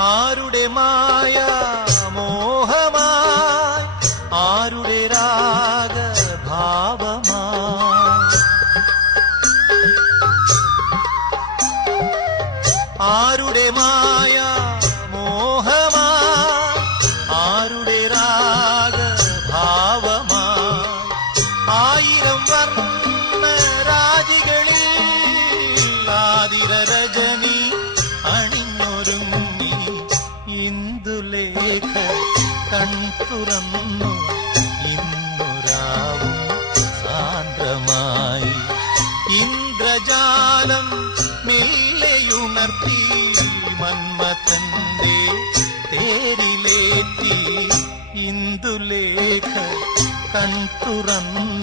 ആരുടെ മായ മോഹമായി ആരുടെ രാഗഭാവമായി ആരുടെ മായ മോഹമായി ആരുടെ രാഗഭാവമായി ആയിരം വർണ്ണ രാജികളിൽ ആതിര രജനി അണിഞ്ഞൊരുങ്ങി ഇന്ദുലേഖ കൺതുറന്നു ഇന്നുരാവും സാന്ദ്രമായി ഇന്ദ്രജാലം മെല്ലെയുണർത്തി മന്മഥന്റെ തേരിലേറ്റി ഇന്ദുലേഖ കൺതുറന്നു